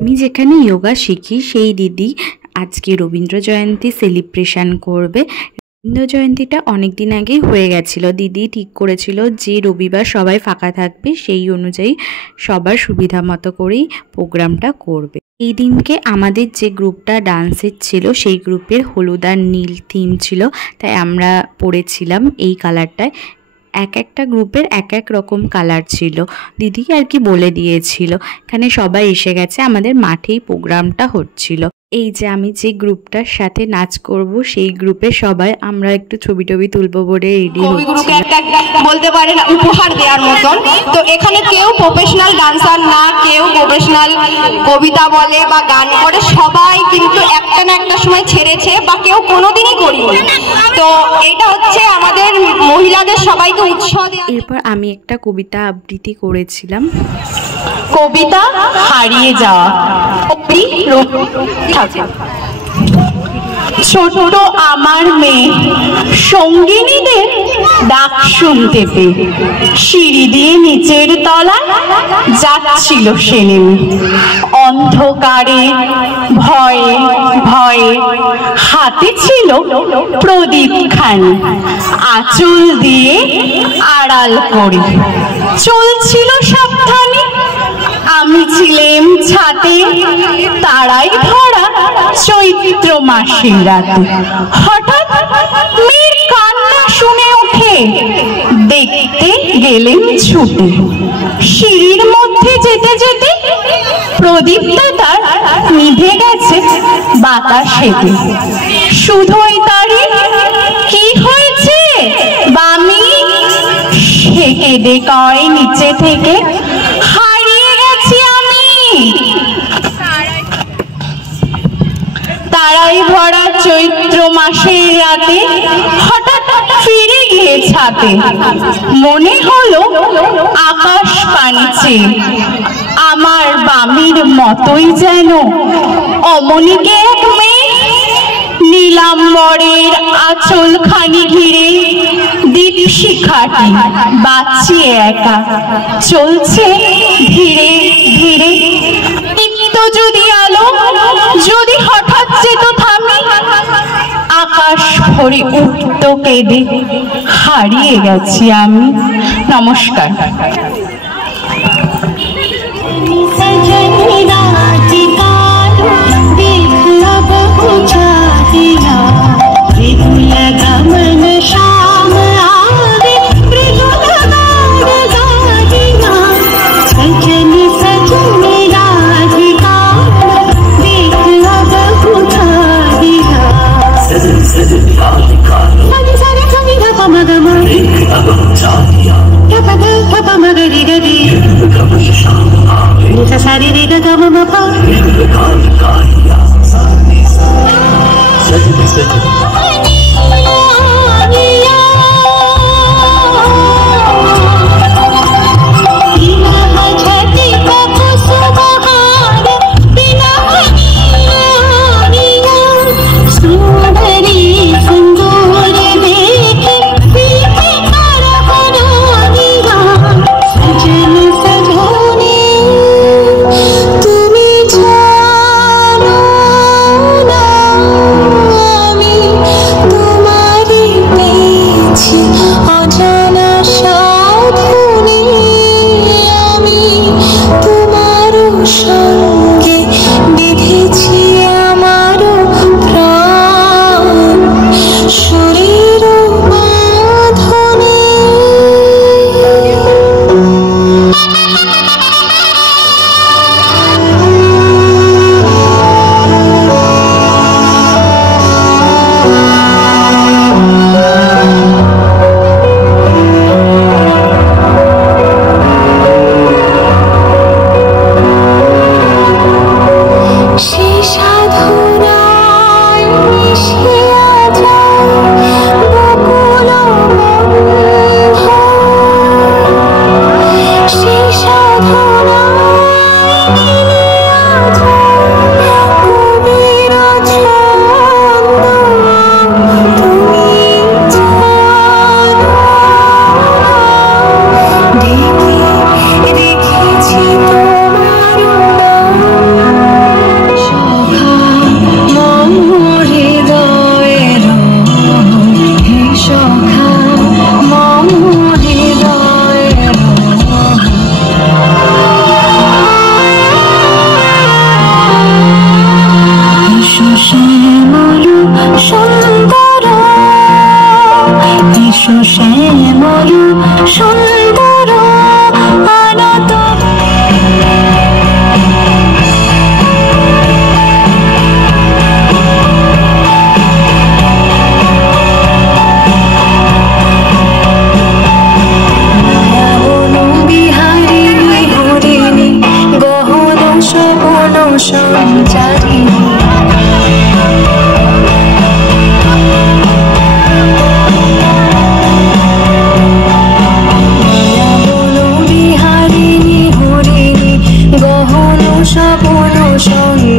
আমি যেখানে যোগা শিখি সেই দিদি আজকে রবীন্দ্র জয়ন্তী সেলিব্রেশন করবে। রবীন্দ্র জয়ন্তীটা অনেক দিন আগেই হয়ে গেছিল। দিদি ঠিক করেছিল যে রবিবার সবাই ফাঁকা থাকবে, সেই অনুযায়ী সবার সুবিধা মতো করেই প্রোগ্রামটা করবে। এই দিনকে আমাদের যে গ্রুপটা ডান্সের ছিল সেই গ্রুপের হলুদ আর নীল থিম ছিল, তাই আমরা পরেছিলাম এই কালারটায়। এক একটা গ্রুপের এক এক রকম কালার ছিল, দিদি আর কি বলে দিয়েছিল। এখানে সবাই এসে গেছে, আমাদের মাঠেই প্রোগ্রামটা হচ্ছিল। এই যে আমি যে গ্রুপটার সাথে নাচ করব সেই গ্রুপে সবাই আমরা একটু ছবি টবি তুলবো বলে রেডি হচ্ছি। বলতে পারেন উপহার দেওয়ার মতন। তো এখানে কেউ প্রফেশনাল ডান্সার না, কেউ প্রফেশনাল কবিতা বলে বা গান করে, সবাই কিন্তু একটা না একটা সময় ছেড়েছে বা কেউ কোনোদিনই করিনি। তো এটা হচ্ছে আমাদের মহিলাদের সবাইকে উৎসাহ দেওয়া। এরপর আমি একটা কবিতা আবৃত্তি করেছিলাম। কবিতা হারিয়ে যাওয়া। ছোট আমার মেয়ে সঙ্গিনীদের ডাক শুনতে পেয়ে সিঁড়ি দিয়ে নিচের তলায় যাচ্ছিল সে নেমে। অন্ধকারে ভয়ে ভয়ে হাতে ছিল প্রদীপ খানি, আঁচল দিয়ে আড়াল করে চলছিল সাবধানে। আমি ছিলাম ছাতে তারাই ভরা চৈত্র মাসের রাতে। হঠাৎ মেয়ের কান্না শুনে উঠে দেখতে গেলেন ছুটে। সিঁড়ির মধ্যে যেতে যেতে প্রদীপটা তার নিভে গেছে বাতাসেতে। শুধুই তারই কি হয়েছে বামি, সে কেঁদে কয় নিচে থেকে, হারিয়ে গেছি আমি। তারাই ভরা চৈত্র মাসের রাতে হঠাৎ ফিরে গিয়ে ছাতে। মনে হলো আকাশ পানিছে, আমার বামির মতোই যেন অমনিকে এক মেয়ে। নীলাম্বরের আঁচল খানি ঘিরে দীপশিখাটি বাঁচিয়ে একা চলছে ধীরে ধীরে। দীপ্ত যদি আলো যদি হঠাৎ যেত থামে, আকাশ ভরে উঠত কেঁদে, হারিয়ে গেছি আমি। নমস্কার। তোমার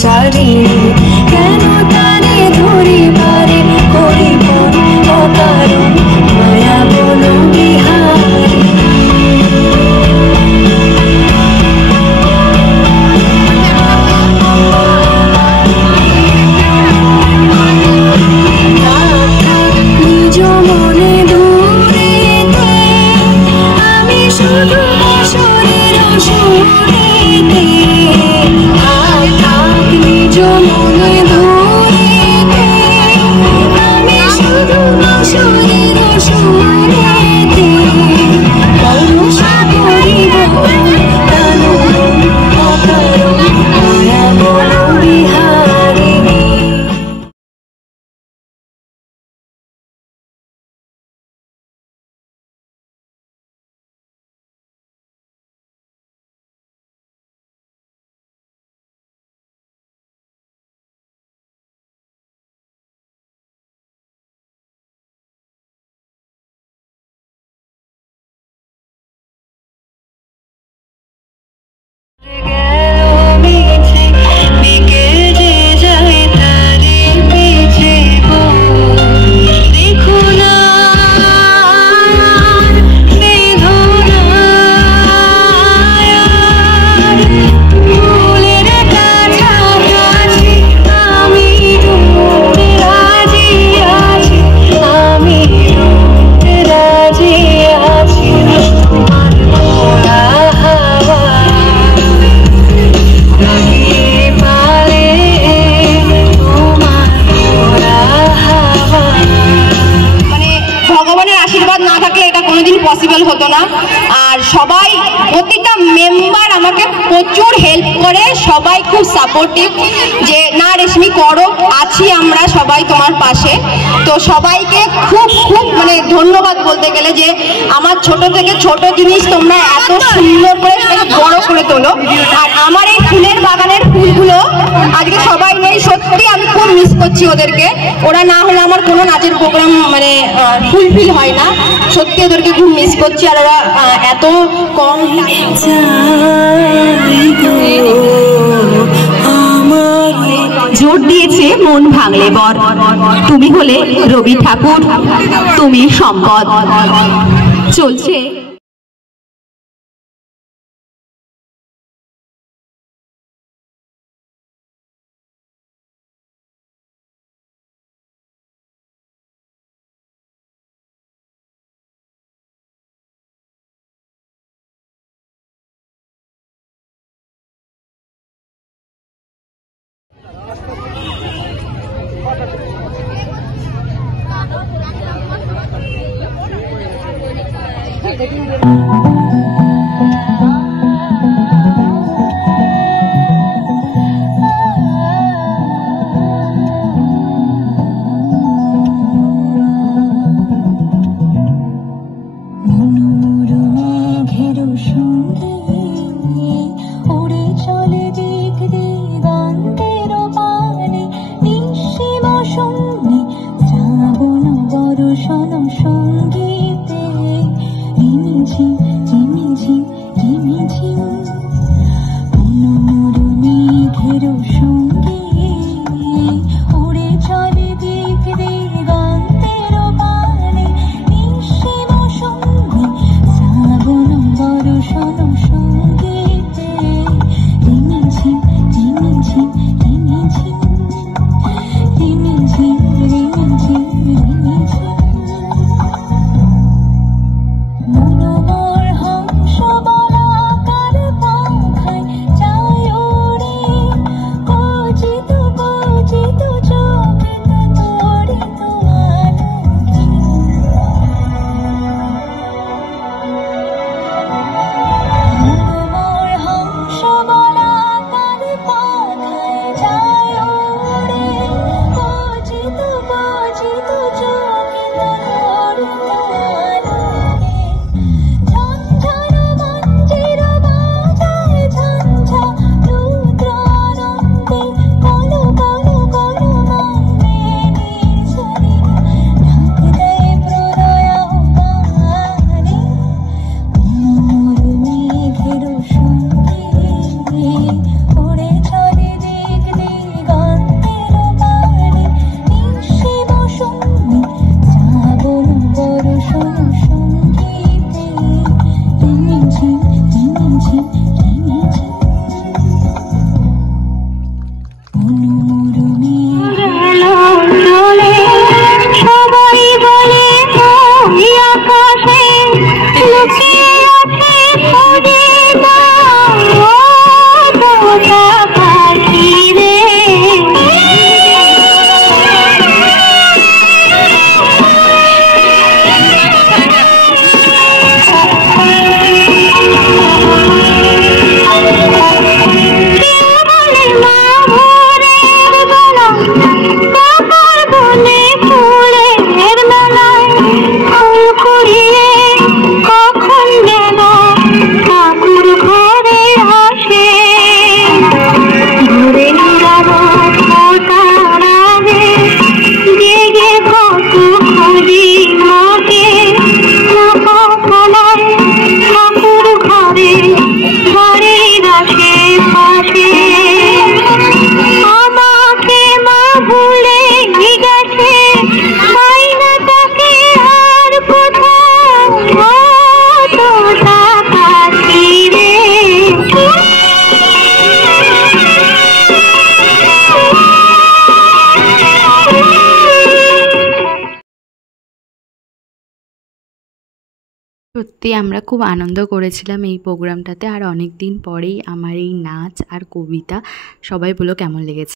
জানি কেন টানে ধরি বারে করি পর অকারণ মায়া বলো বিহারি নিজ মনে দূরেতে আমি শুধু শরীর সুরেতে নিজ মনে দূরেতে আমি শুধু শরীর সুরেতে পরশা করিব প্রাণ অকারণ মায়া বলো বিহারিণী। পসিবল হতো না। আর সবাই প্রতিটা মেম্বার আমাকে প্রচুর হেল্প করে, সবাই খুব সাপোর্টিভ যে না রেশমি করো, আছি আমরা সবাই তোমার পাশে। তো সবাইকে খুব খুব মানে ধন্যবাদ বলতে গেলে যে আমার ছোট থেকে ছোট জিনিস তোমরা এত সুন্দর করে বড় করে তোলো। আর আমার এই ফুলের বাগানের ফুলগুলো আজকে সবাই নেই, সত্যি আমি খুব মিস করছি ওদেরকে। ওরা না হলে আমার কোনো নাচের প্রোগ্রাম মানে ফুলফিল হয় না, সত্যি ওদেরকে খুব মিস করছি। আর ওরা এত কম জোর দিয়েছে মন ভাঙলে বর, তুমি হলে রবি ঠাকুর, তুমি সম্পদ। চলছে সঙ্গীতে সত্যি আমরা খুব আনন্দ করেছিলাম এই প্রোগ্রামটাতে। আর অনেক দিন পরেই আমার এই নাচ আর কবিতা, সবাই বলো কেমন লেগেছে।